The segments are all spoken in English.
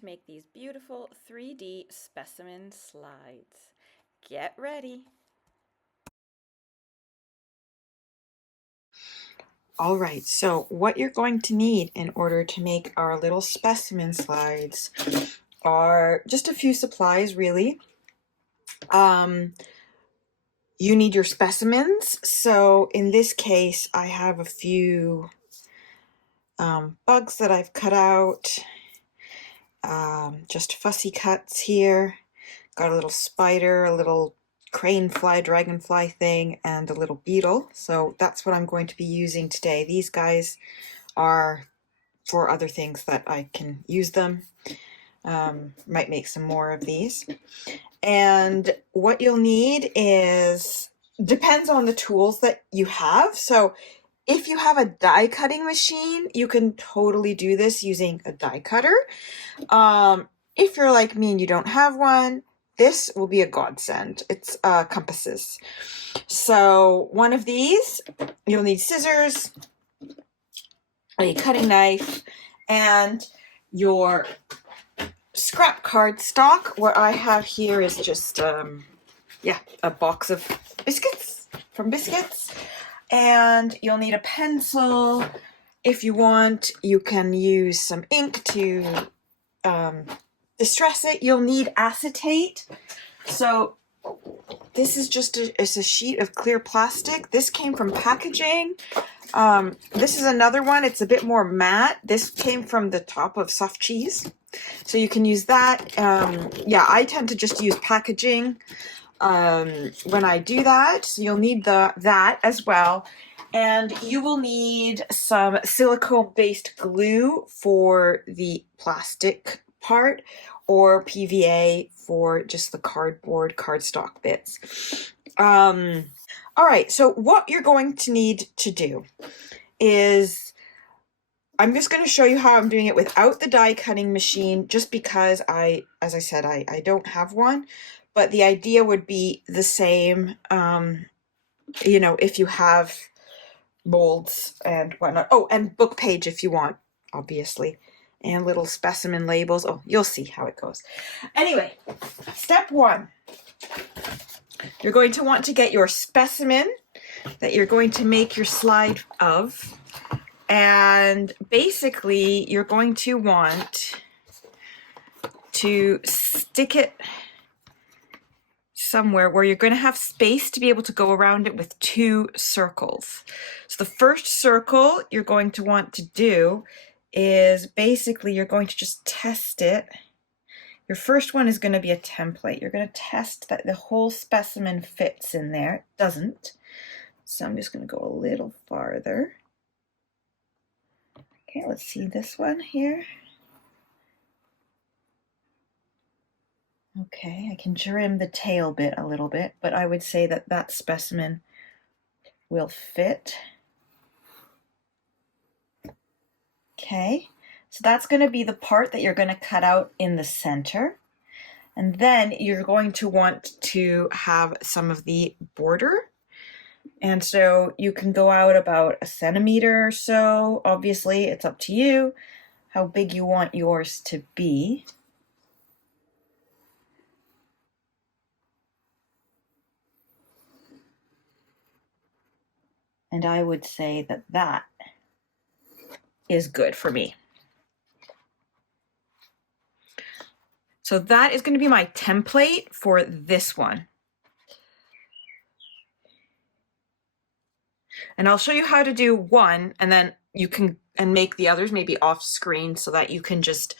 to make these beautiful 3D specimen slides. Get ready. All right, so what you're going to need in order to make our little specimen slides are just a few supplies, really. You need your specimens. So in this case, I have a few bugs that I've cut out, just fussy cuts here. Got a little spider, a little crane fly, dragonfly thing, and a little beetle. So that's what I'm going to be using today. These guys are for other things that I can use them. Might make some more of these. And what you'll need depends on the tools that you have. So if you have a die cutting machine, you can totally do this using a die cutter. If you're like me and you don't have one, this will be a godsend. It's compasses. So one of these, you'll need scissors, a cutting knife, and your scrap cardstock. What I have here is just a box of biscuits from Biscuits, and you'll need a pencil. If you want, you can use some ink to distress it. You'll need acetate. So this is just it's a sheet of clear plastic. This came from packaging. This is another one. It's a bit more matte. This came from the top of soft cheese. So you can use that. I tend to just use packaging when I do that. So you'll need that as well. And you will need some silicone-based glue for the plastic part, or PVA for just the cardstock bits. All right, so what you're going to need to do is, I'm just going to show you how I'm doing it without the die cutting machine, just because as I said, I don't have one, but the idea would be the same, if you have molds and whatnot. Oh, and book page if you want, obviously, and little specimen labels. Oh, you'll see how it goes. Anyway, step one, you're going to want to get your specimen that you're going to make your slide of. And basically, you're going to want to stick it somewhere where you're going to have space to be able to go around it with 2 circles. So the first circle you're going to want to do is basically you're going to just test it. Your first one is going to be a template. You're going to test that the whole specimen fits in there. It doesn't. So I'm just going to go a little farther. Okay, let's see this one here. Okay, I can trim the tail bit a little bit, but I would say that that specimen will fit. Okay, so that's going to be the part that you're going to cut out in the center. And then you're going to want to have some of the border. And so you can go out about 1 centimeter or so. Obviously, it's up to you how big you want yours to be. And I would say that that is good for me. So that is going to be my template for this one. And I'll show you how to do one, and then you can make the others maybe off screen so that you can just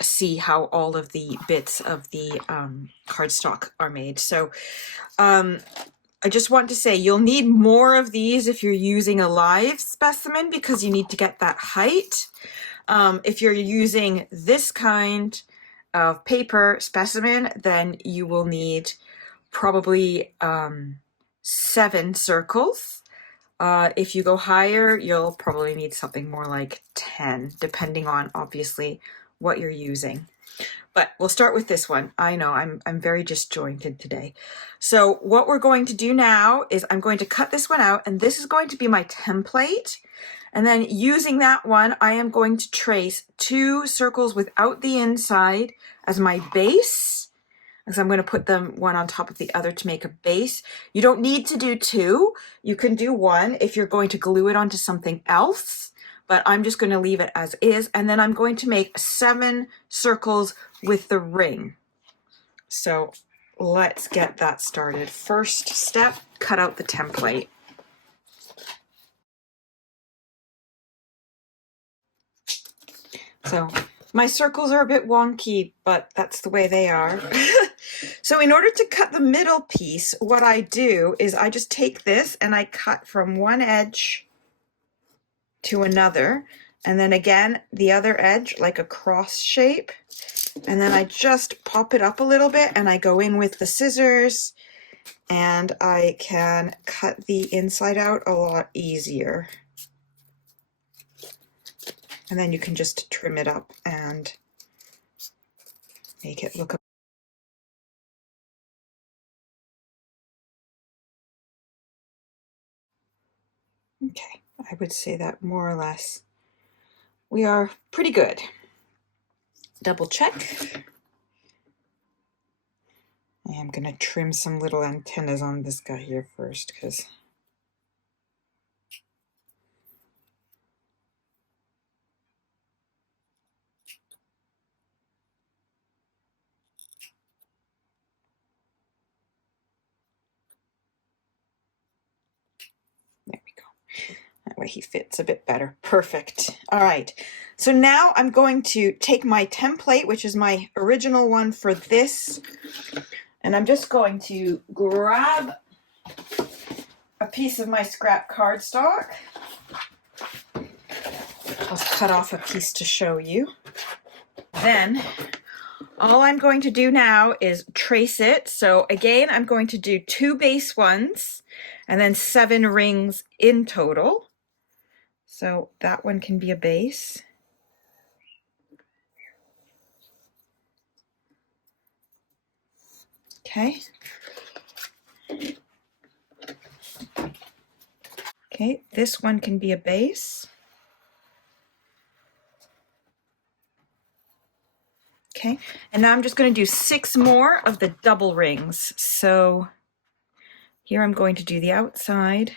see how all of the bits of the cardstock are made. So I just want to say you'll need more of these if you're using a live specimen, because you need to get that height. If you're using this kind of paper specimen, then you will need probably 7 circles. If you go higher, you'll probably need something more like 10, depending on obviously what you're using. But we'll start with this one. I know I'm very disjointed today. So what we're going to do now is I'm going to cut this one out, and this is going to be my template. And then using that one, I am going to trace 2 circles without the inside as my base. So I'm going to put them one on top of the other to make a base. You don't need to do 2. You can do 1 if you're going to glue it onto something else, but I'm just going to leave it as is. And then I'm going to make 7 circles with the ring. So let's get that started. First step, cut out the template. So my circles are a bit wonky, but that's the way they are. So in order to cut the middle piece, what I do is I just take this and I cut from one edge to another, and then again the other edge like a cross shape, and then I just pop it up a little bit and I go in with the scissors and I can cut the inside out a lot easier. And then you can just trim it up and make it look. Okay, I would say that more or less we are pretty good. Double check. I am going to trim some little antennas on this guy here first because there we go. That way he fits a bit better. Perfect. All right. So now I'm going to take my template, which is my original one for this, and I'm just going to grab a piece of my scrap cardstock. I'll cut off a piece to show you. Then all I'm going to do now is trace it. So again, I'm going to do 2 base ones and then 7 rings in total. So that one can be a base. Okay. Okay, this one can be a base. Okay, and now I'm just going to do 6 more of the double rings. So here I'm going to do the outside.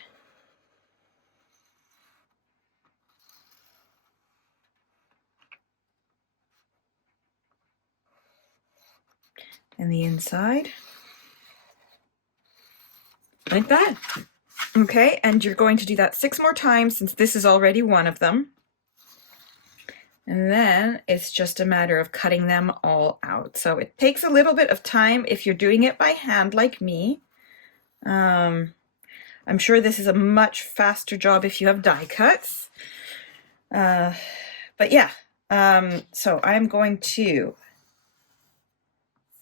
And the inside. Like that. Okay, and you're going to do that 6 more times since this is already one of them. And then it's just a matter of cutting them all out. So it takes a little bit of time if you're doing it by hand like me. I'm sure this is a much faster job if you have die cuts. But yeah, so I'm going to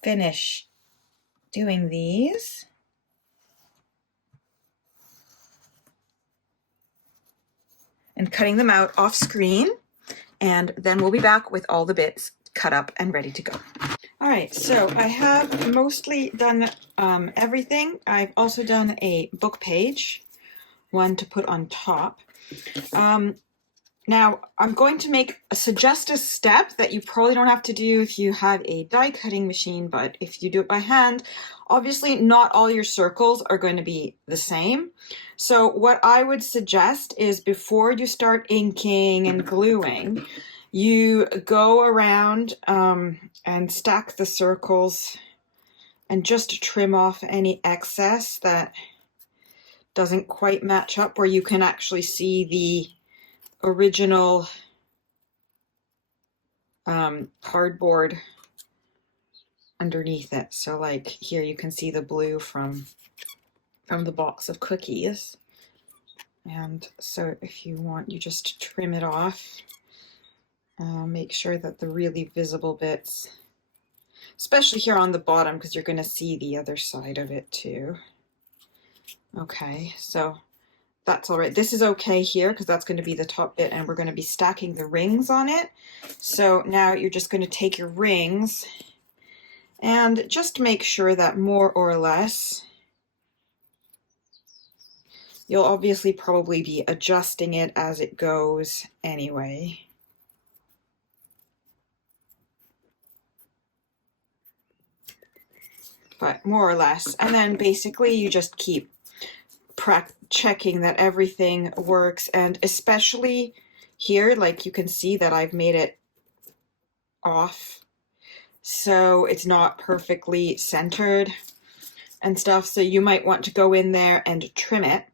finish doing these. And cutting them out off screen. And then we'll be back with all the bits cut up and ready to go. All right, so I have mostly done everything. I've also done a book page, one to put on top. Now I'm going to suggest a step that you probably don't have to do if you have a die cutting machine, but if you do it by hand, obviously not all your circles are going to be the same. So what I would suggest is before you start inking and gluing, you go around and stack the circles and just trim off any excess that doesn't quite match up, where you can actually see the original cardboard underneath it. So like here you can see the blue from the box of cookies. And so if you want, you just trim it off. Make sure that the really visible bits, especially here on the bottom, because you're going to see the other side of it too. Okay, so that's all right. This is okay here because that's going to be the top bit, and we're going to be stacking the rings on it. So now you're just going to take your rings and just make sure that more or less You'll obviously probably be adjusting it as it goes anyway. But more or less. And then basically you just keep checking that everything works, and especially here, like you can see that I've made it off, so it's not perfectly centered and stuff, so you might want to go in there and trim it.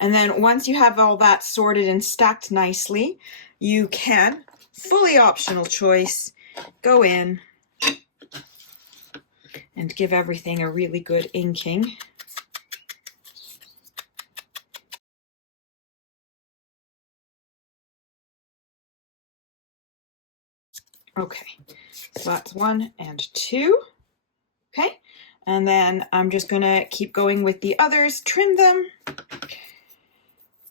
And then once you have all that sorted and stacked nicely, you can, fully optional choice, go in and give everything a really good inking. Okay, so that's 1 and 2. Okay, and then I'm just gonna keep going with the others, trim them,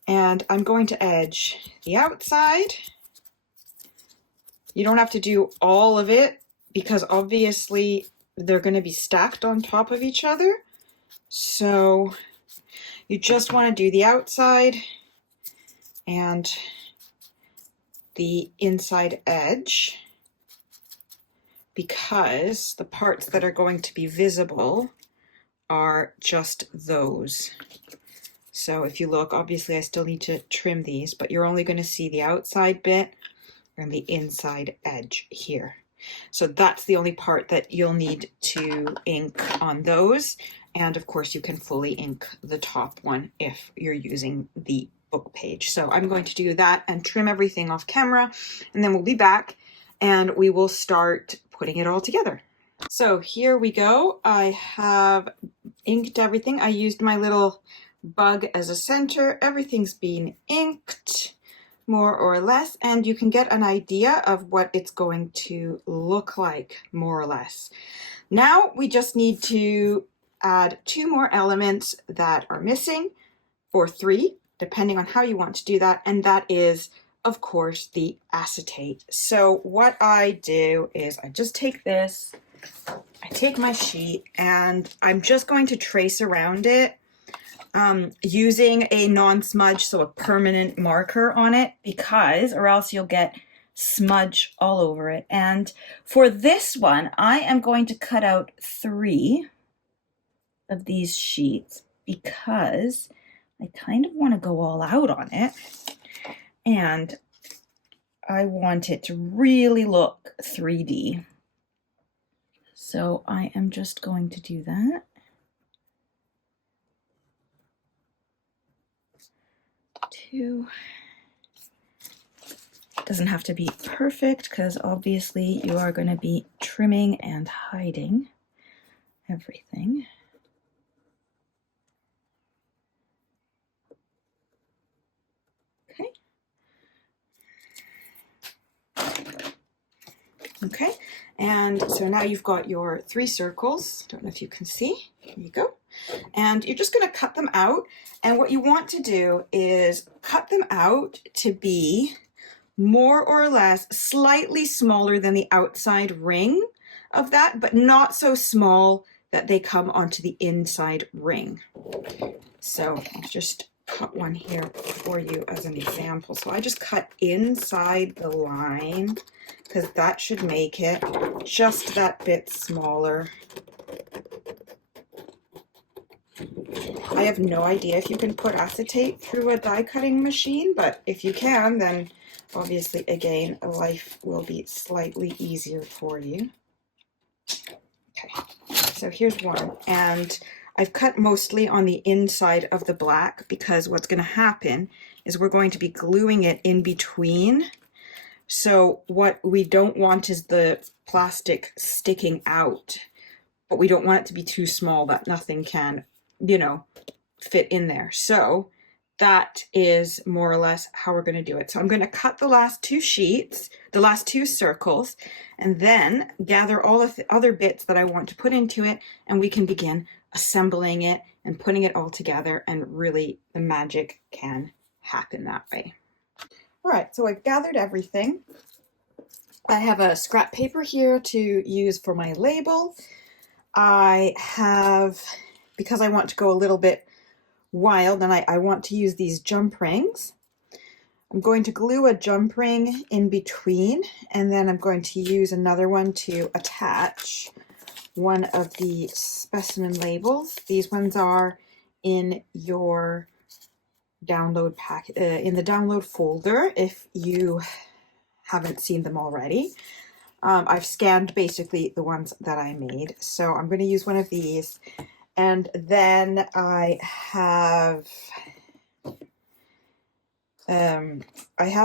and I'm going to edge the outside. You don't have to do all of it because obviously they're going to be stacked on top of each other. So you just want to do the outside and the inside edge, because the parts that are going to be visible are just those. So if you look, obviously I still need to trim these, but you're only going to see the outside bit and the inside edge here. So that's the only part that you'll need to ink on those. And of course you can fully ink the top one if you're using the book page. So I'm going to do that and trim everything off camera, and then we'll be back and we will start putting it all together. So here we go. I have inked everything. I used my little bug as a center. Everything's been inked, more or less, and you can get an idea of what it's going to look like, more or less. Now we just need to add 2 more elements that are missing, or 3, depending on how you want to do that, and that is, of course, the acetate. So what I do is I just take this, I take my sheet, and I'm just going to trace around it using a non-smudge, so a permanent marker on it, because or else you'll get smudge all over it. And for this one, I am going to cut out 3 of these sheets because I kind of want to go all out on it, and I want it to really look 3D. So I am just going to do that. Doesn't have to be perfect because obviously you are going to be trimming and hiding everything. Okay. Okay, and so now you've got your 3 circles. Don't know if you can see. Here you go. And you're just going to cut them out. And what you want to do is cut them out to be more or less slightly smaller than the outside ring of that, but not so small that they come onto the inside ring. So I'll just cut one here for you as an example. So I just cut inside the line because that should make it just that bit smaller. I have no idea if you can put acetate through a die cutting machine, but if you can, then obviously, again, life will be slightly easier for you. Okay, so here's one, and I've cut mostly on the inside of the black because what's going to happen is we're going to be gluing it in between. So what we don't want is the plastic sticking out, but we don't want it to be too small that nothing can, you know, fit in there. So that is more or less how we're going to do it. So I'm going to cut the last 2 sheets, the last 2 circles, and then gather all of the other bits that I want to put into it, and we can begin assembling it and putting it all together, and really the magic can happen that way. All right, so I've gathered everything. I have a scrap paper here to use for my label. I have, because I want to go a little bit wild and I want to use these jump rings. I'm going to glue a jump ring in between, and then I'm going to use another one to attach one of the specimen labels. These ones are in your download pack, in the download folder if you haven't seen them already. I've scanned basically the ones that I made, so I'm going to use one of these, and then I have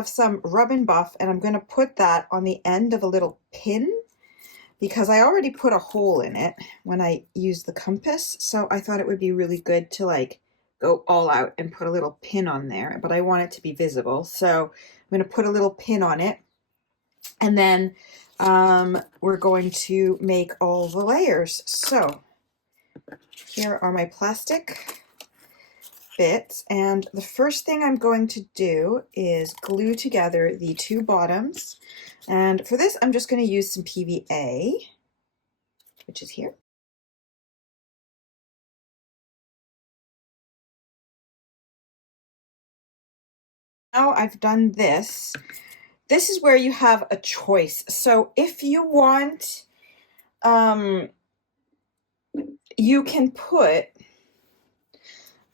some rub and buff, and I'm going to put that on the end of a little pin because I already put a hole in it when I used the compass, so I thought it would be really good to like go all out and put a little pin on there, but I want it to be visible, so I'm going to put a little pin on it, and then we're going to make all the layers. So here are my plastic bits, and the first thing I'm going to do is glue together the two bottoms, and for this I'm just going to use some PVA, which is here. Now I've done this, this is where you have a choice. So if you want, you can put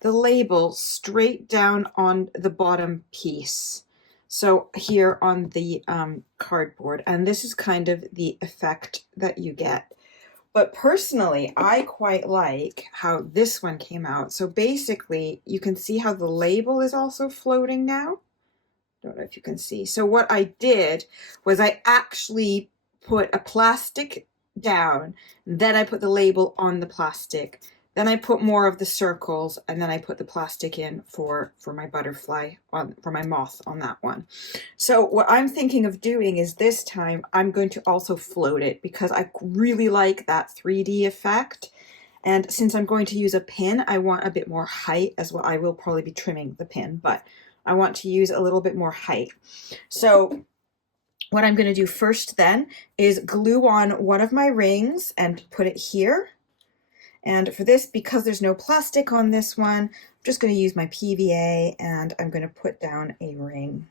the label straight down on the bottom piece. So here on the cardboard, and this is kind of the effect that you get. But personally, I quite like how this one came out. So basically, you can see how the label is also floating now. Don't know if you can see. So what I did was I actually put a plastic down, then I put the label on the plastic. Then I put more of the circles, and then I put the plastic in for my butterfly, for my moth on that one. So what I'm thinking of doing is this time I'm going to also float it because I really like that 3D effect. And since I'm going to use a pin, I want a bit more height as well. I will probably be trimming the pin, but I want to use a little bit more height. So what I'm going to do first then is glue on one of my rings and put it here. And for this, because there's no plastic on this one, I'm just going to use my PVA, and I'm going to put down a ring.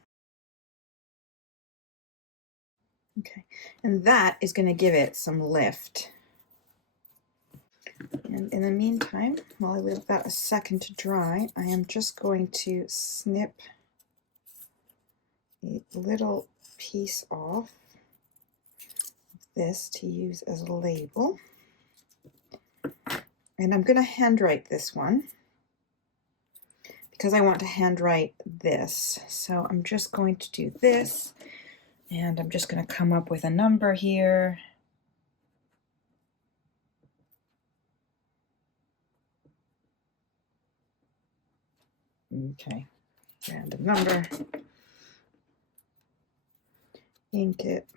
Okay, and that is going to give it some lift. And in the meantime, while I leave that a second to dry, I am just going to snip a little piece off this to use as a label. And I'm going to handwrite this one because I want to handwrite this. So I'm just going to do this, and I'm just going to come up with a number here. Okay, random number, ink it.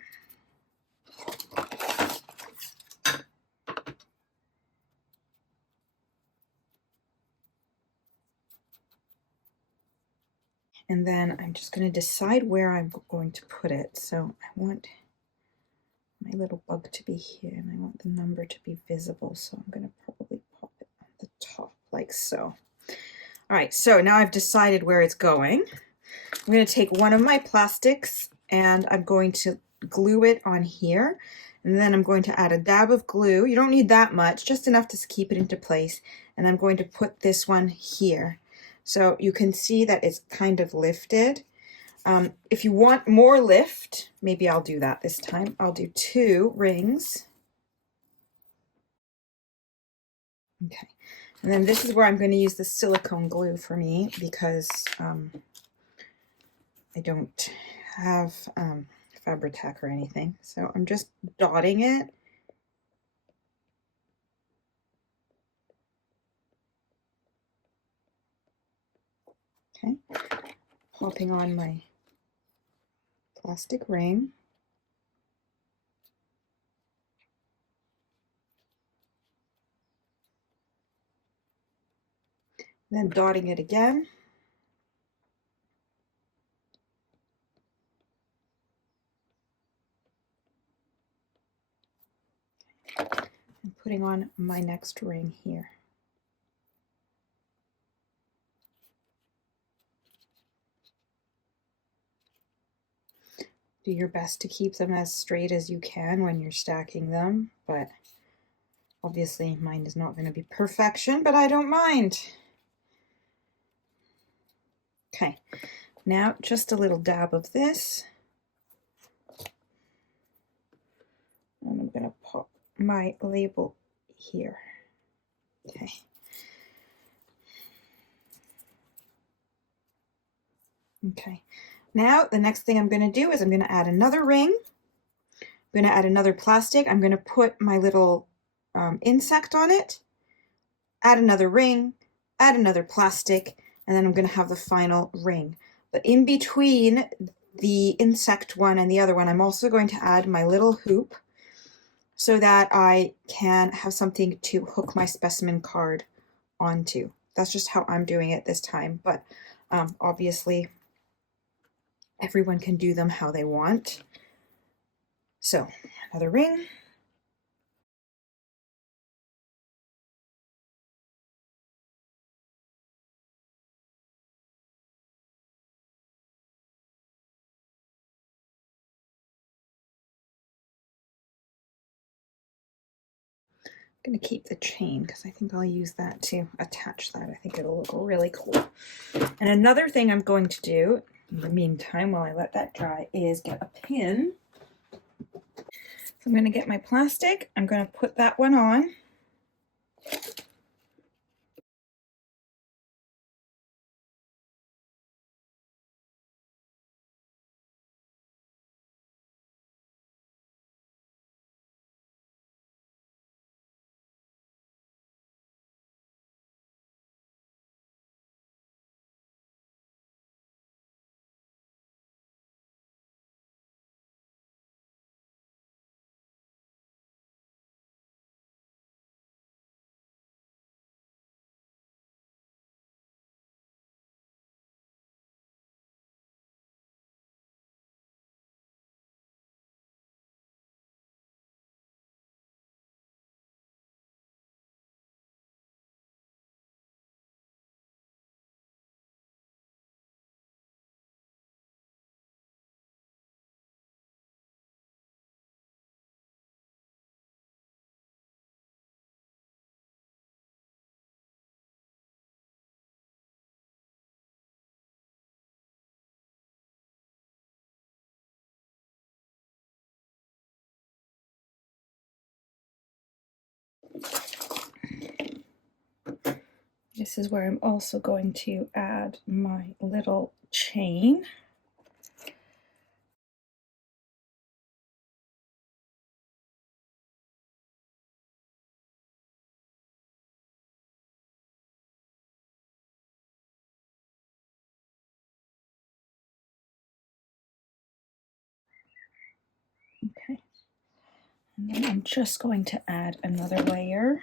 And then I'm just going to decide where I'm going to put it. So I want my little bug to be here, and I want the number to be visible. So I'm going to probably pop it on the top like so. All right, so now I've decided where it's going. I'm going to take one of my plastics, and I'm going to glue it on here. And then I'm going to add a dab of glue. You don't need that much, just enough to keep it into place. And I'm going to put this one here. So you can see that it's kind of lifted. If you want more lift, maybe I'll do that this time. I'll do 2 rings. Okay, and then this is where I'm going to use the silicone glue for me because I don't have Fabri-Tac or anything. So I'm just dotting it. Okay, popping on my plastic ring. Then dotting it again. And putting on my next ring here. do your best to keep them as straight as you can when you're stacking them, but obviously mine is not going to be perfection, but I don't mind. Okay, now just a little dab of this. And I'm going to pop my label here. Okay. Okay, now the next thing I'm going to do is I'm going to add another ring. I'm going to add another plastic. I'm going to put my little insect on it, add another ring, add another plastic, and then I'm going to have the final ring. But in between the insect one and the other one, I'm also going to add my little hoop so that I can have something to hook my specimen card onto. That's just how I'm doing it this time, but obviously everyone can do them how they want. So another ring. I'm going to keep the chain because I think I'll use that to attach that. I think it'll look really cool. And another thing I'm going to do in the meantime while I let that dry is get a pin. So I'm going to get my plastic. I'm going to put that one on. This is where I'm also going to add my little chain. Okay. And then I'm just going to add another layer.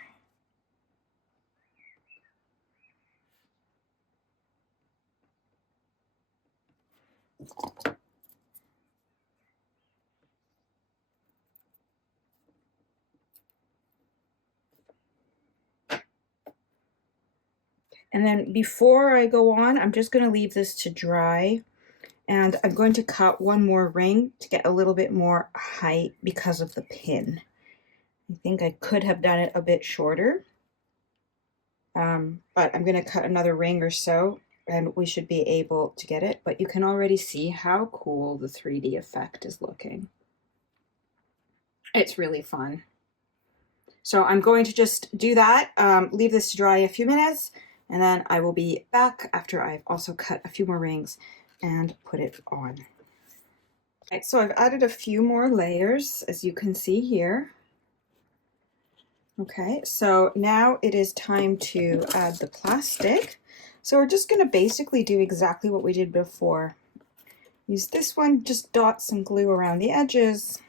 And then before I go on, I'm just going to leave this to dry. And I'm going to cut one more ring to get a little bit more height because of the pin. I think I could have done it a bit shorter. But I'm going to cut another ring or so and we should be able to get it. But you can already see how cool the 3D effect is looking. It's really fun. So I'm going to just do that, leave this to dry a few minutes, and then I will be back after I've also cut a few more rings and put it on. Right, so I've added a few more layers, as you can see here. Okay, so now it is time to add the plastic. So we're just going to basically do exactly what we did before. Use this one, just dot some glue around the edges.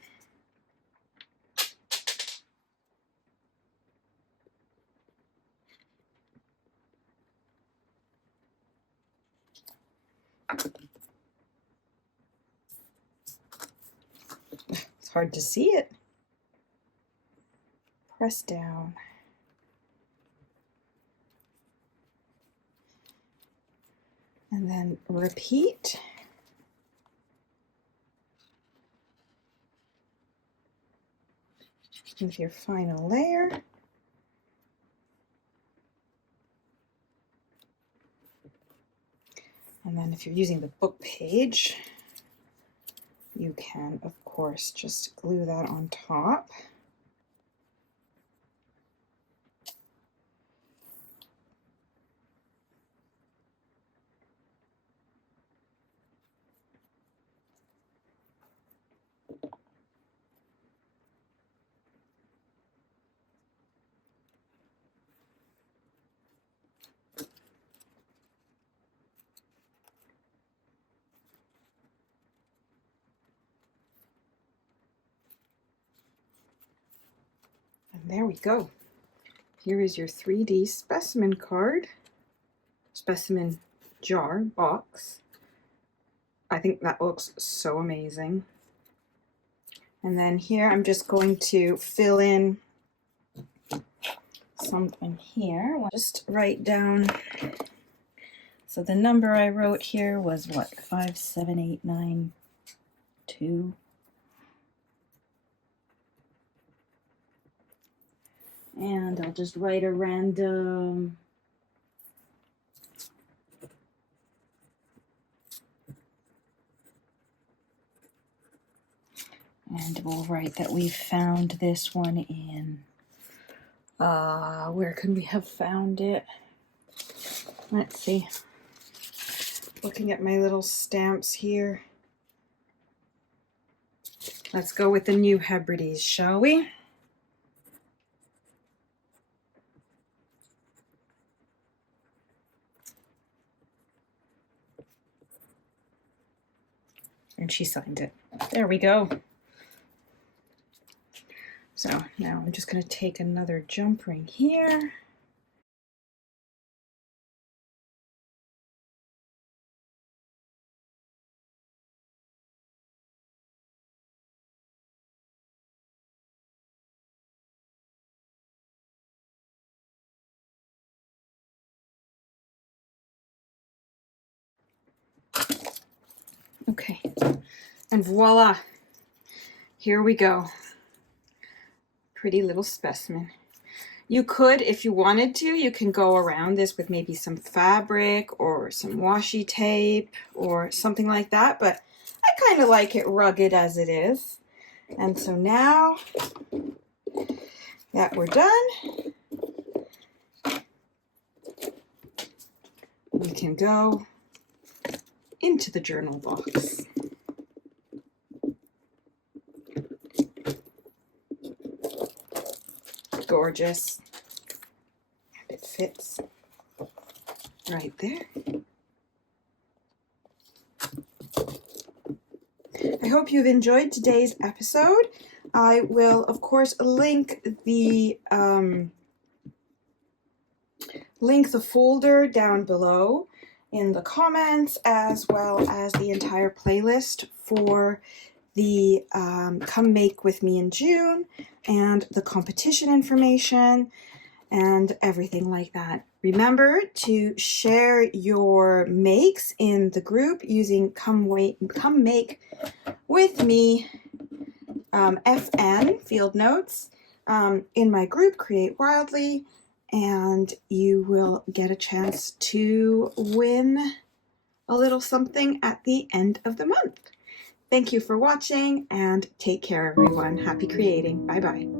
It's hard to see it. Press down. And then repeat. with your final layer. And then if you're using the book page, you can, of course, just glue that on top. And there we go. Here is your 3D specimen card, specimen jar, box. I think that looks so amazing. And then here I'm just going to fill in something here. I'll just write down, so the number I wrote here was what, 57892. And I'll just write a random and we'll write that we found this one in, where could we have found it? Let's see. Looking at my little stamps here. Let's go with the New Hebrides, shall we? And she signed it. There we go. So now I'm just going to take another jump ring here. Okay, and voila, here we go. Pretty little specimen. You could, if you wanted to, you can go around this with maybe some fabric or some washi tape or something like that, but I kind of like it rugged as it is. And so now that we're done, we can go into the journal box. Gorgeous. And it fits right there. I hope you've enjoyed today's episode. I will, of course, link the folder down below in the comments, as well as the entire playlist for the Come Make With Me in June and the competition information and everything like that. Remember to share your makes in the group using Come Make With Me FN field notes in my group, Create Wildly, and you will get a chance to win a little something at the end of the month. Thank you for watching, and take care, everyone. Happy creating. Bye-bye.